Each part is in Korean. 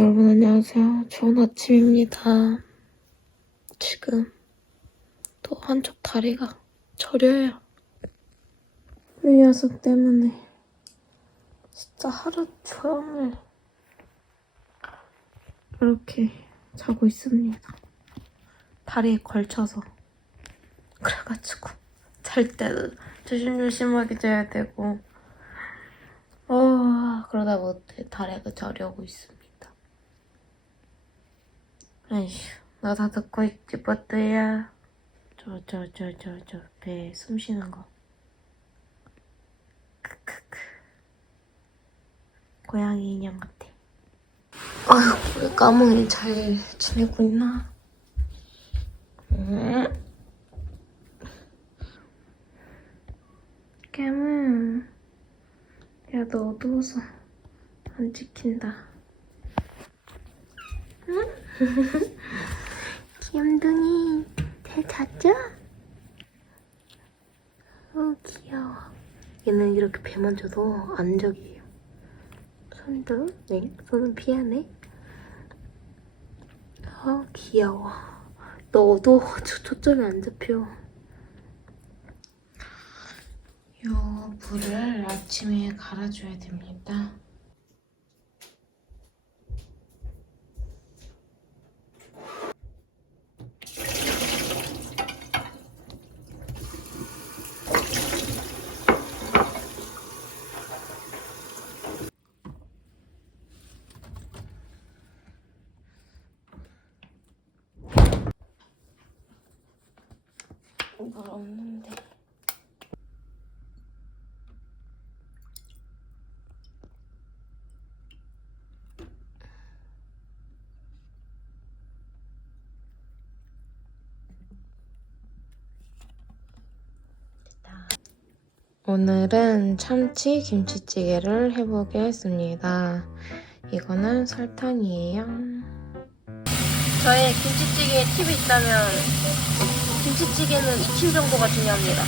여러분 안녕하세요. 좋은 아침입니다. 지금 또 한쪽 다리가 저려요. 이 녀석 때문에 진짜 하루 종일 이렇게 자고 있습니다. 다리에 걸쳐서 그래가지고 잘 때도 조심조심하게 자야 되고 어 그러다 못해 다리가 저려오고 있습니다. 아휴 너 다 듣고 있지 버트야 저 저 저 저 저 배 숨 쉬는 거 크크크 고양이 인형 같아 아휴 우리 까몽이 잘 지내고 있나? 음. 깨문 야 너 어두워서 안 응? 귀염둥이 잘 잤죠? 어 귀여워. 얘는 이렇게 배 만져도 안적이에요. 손도? 네 손은 피하네. 어 귀여워. 너도 초- 초점이 안 잡혀. 요 물을 아침에 갈아줘야 됩니다 물 없는데 오늘은 참치 김치찌개를 해보겠습니다. 이거는 설탕이에요. 저의 김치찌개에 팁이 있다면 김치찌개는 익힘 정도가 중요합니다.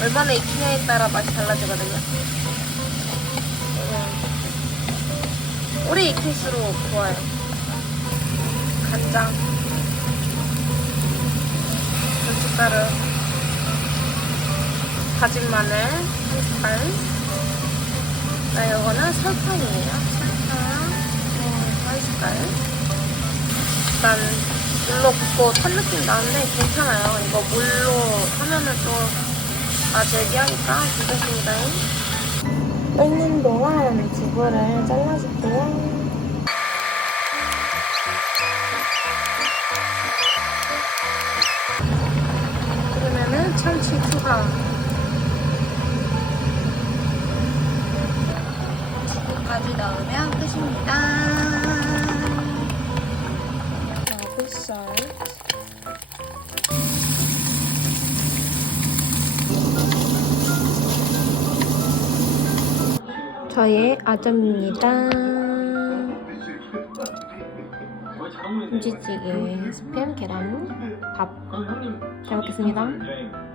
얼마나 익히냐에 따라 맛이 달라지거든요. 음, 오래 익힐수록 좋아요. 간장, 고춧가루, 다진 마늘 한 숟갈. 나 이거는 설탕이에요. 설탕 어, 한 숟갈. 일단 물로 붓고 탄 느낌 나는데 괜찮아요. 이거 물로 하면은 또 아주 애기하니까 괜찮습니다. 끓는 동안 두부를 잘라줄게요. 그러면은 참치 투하. 두부까지 넣으면 끝입니다. 저의 아점입니다. 김치찌개, 스팸, 계란, 밥. 잘 먹겠습니다.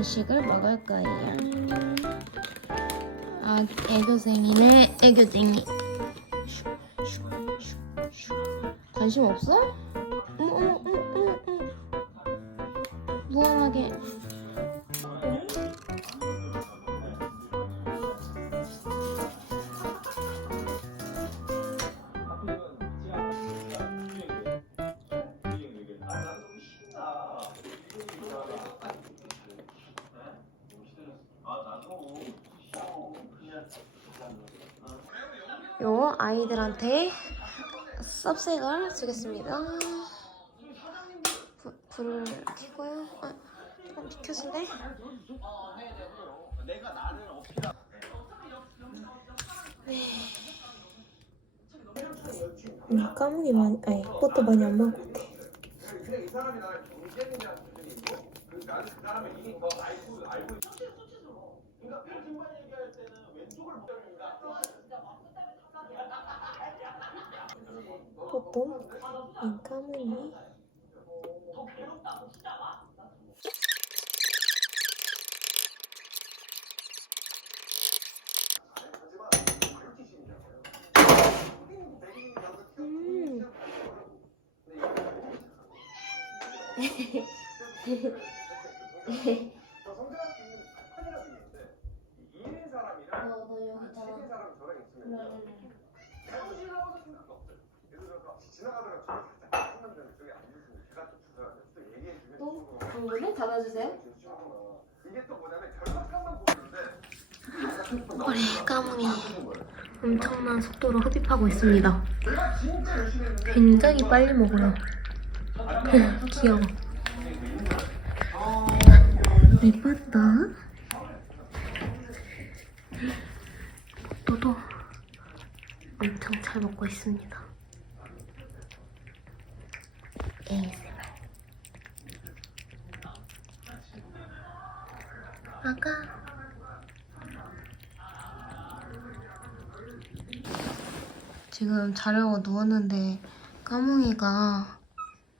간식을 먹을 거예요. 아, 애교생이네, 애교쟁이. 관심 없어? 어머, 어머, 어머, 어머. 무한하게. 요 아이들한테 섭색을 주겠습니다. 부, 불을 켜고요. 아, 조금 비켜줄래? 네. 음, 까먹이 많이, 아니, 그것도 많이 안 먹은 것 같아. 뽀 뽀 인카무니 음. 너너 여기 있잖아. 그래. 또 당근을 닫아주세요. 우리 까뭉이 엄청난 속도로 흡입하고 있습니다. 굉장히 빨리 먹어요. 귀여워. 예뻤다. 또도 엄청 잘 먹고 있습니다. 아가. 지금 자려고 누웠는데 까몽이가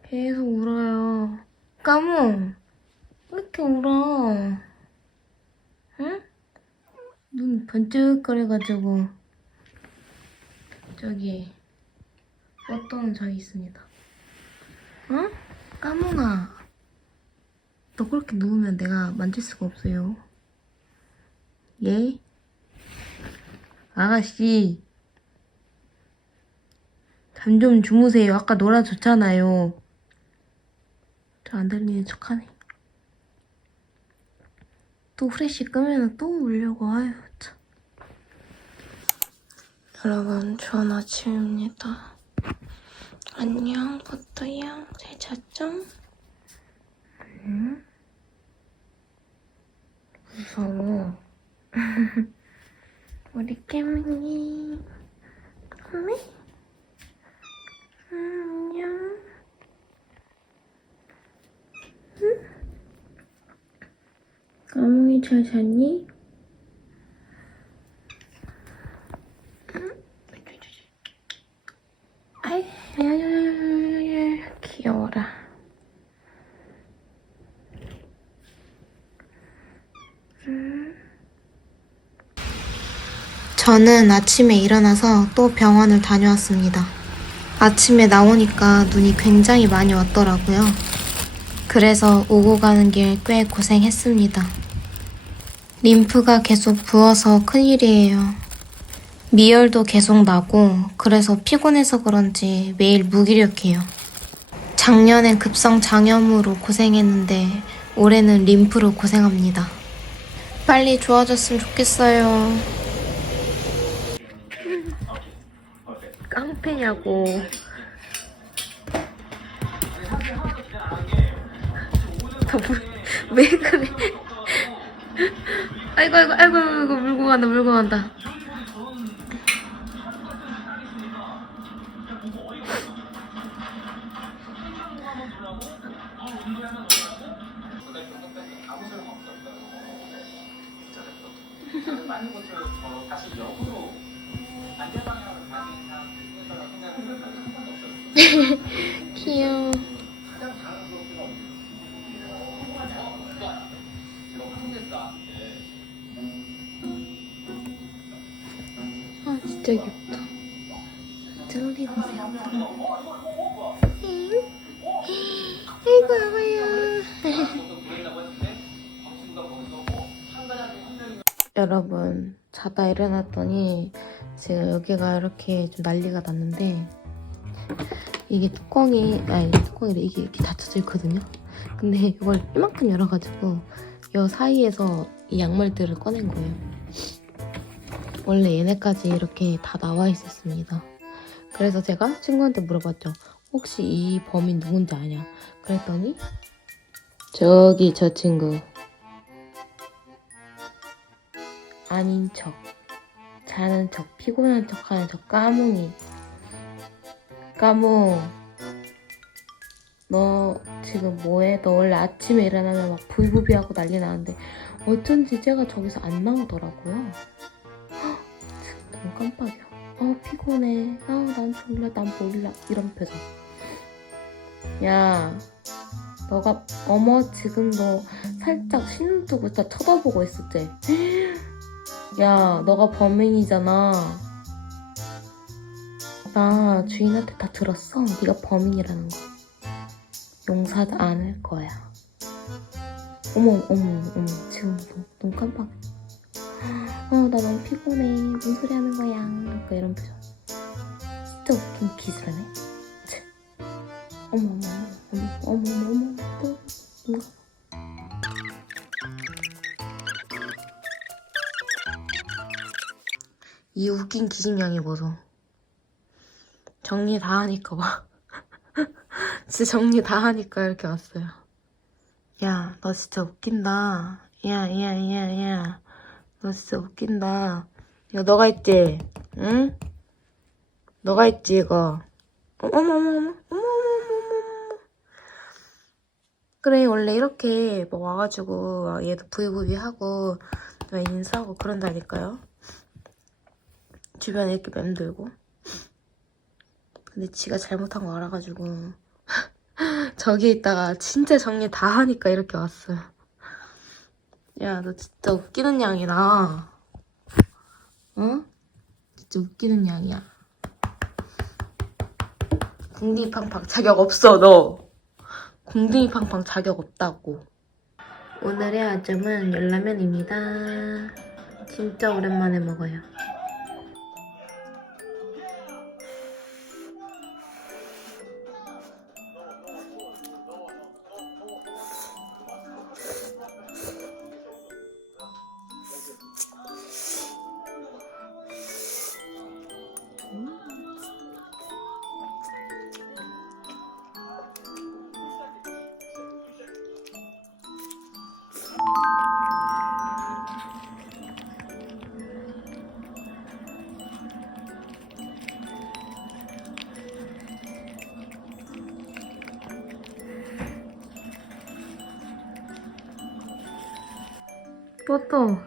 계속 울어요. 까몽! 왜 이렇게 울어? 응? 눈 번쩍거려가지고 저기 어떤 저기 있습니다. 응? 까몽아 너 그렇게 누우면 내가 만질 수가 없어요. 예? 아가씨 잠 좀 주무세요. 아까 놀아줬잖아요. 저 안 들리는 척하네. 또 후레쉬 끄면 또 울려고 아유 참. 여러분 좋은 아침입니다. 안녕 버터야 잘 잤죠? 응? 무서워. 우리 깨민이 어메? 음, 안녕. 까몽이 잘 잤니? 아이, 아이, 귀여워라. 저는 아침에 일어나서 또 병원을 다녀왔습니다. 아침에 나오니까 눈이 굉장히 많이 왔더라고요. 그래서 오고 가는 길 꽤 고생했습니다. 림프가 계속 부어서 큰일이에요. 미열도 계속 나고 그래서 피곤해서 그런지 매일 무기력해요. 작년엔 급성 장염으로 고생했는데 올해는 림프로 고생합니다. 빨리 좋아졌으면 좋겠어요. 깡패냐고. 너왜 그래? 아이고 아이고 아이고 아이고 물고 간다 물고 간다. 귀여워. 아 진짜 귀엽다. 젤리 보세요. 응? 아이고 아가야. 여러분 자다 일어났더니 지금 여기가 이렇게 좀 난리가 났는데 이게 뚜껑이 아니 뚜껑이래 이게 이렇게 닫혀져 있거든요. 근데 이걸 이만큼 열어가지고 이 사이에서 이 양말들을 꺼낸 거예요. 원래 얘네까지 이렇게 다 나와 있었습니다. 그래서 제가 친구한테 물어봤죠. 혹시 이 범인 누군지 아냐? 그랬더니 저기 저 친구 아닌 척 자는 척 피곤한 척 하는 저 까몽이 까몽 너 지금 뭐해? 너 원래 아침에 일어나면 막 부비부비하고 난리 나는데 어쩐지 쟤가 저기서 안 나오더라고요. 너무 깜빡이야. 어 피곤해. 아난 졸려. 난 몰라. 이런 표정. 야, 너가 어머 지금 너 살짝 신두고 다 쳐다보고 있었지? 야, 너가 범인이잖아. 나 주인한테 다 들었어. 네가 범인이라는 거. 용서하지 않을 거야. 어머, 어머, 어머. 지금 너무, 너무 깜빡. 어, 나 너무 피곤해. 무슨 소리 하는 거야. 약간 이런 표정. 진짜 웃긴 기술하네. 치. 어머, 어머, 어머, 어머, 어머, 어머, 또뭔 이 웃긴 기진양이 보소. 정리 다 하니까 와. 진짜 정리 다 하니까 이렇게 왔어요. 야, 너 진짜 웃긴다. 야, 야, 야, 야. 너 진짜 웃긴다. 이거 너가 했지? 응? 너가 했지, 이거. 어머머머머. 어머머머머. 그래, 원래 이렇게 뭐 와가지고 얘도 부비부비 하고 왜 인사하고 그런다니까요. 주변에 이렇게 맴돌고. 근데 지가 잘못한 거 알아가지고 저기 있다가 진짜 정리 다 하니까 이렇게 왔어요. 야, 너 진짜 웃기는 양이다. 어? 진짜 웃기는 양이야. 궁디팡팡 자격 없어, 너. 궁디팡팡 자격 없다고. 오늘의 아점은 열라면입니다. 진짜 오랜만에 먹어요. 또 또.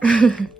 짠.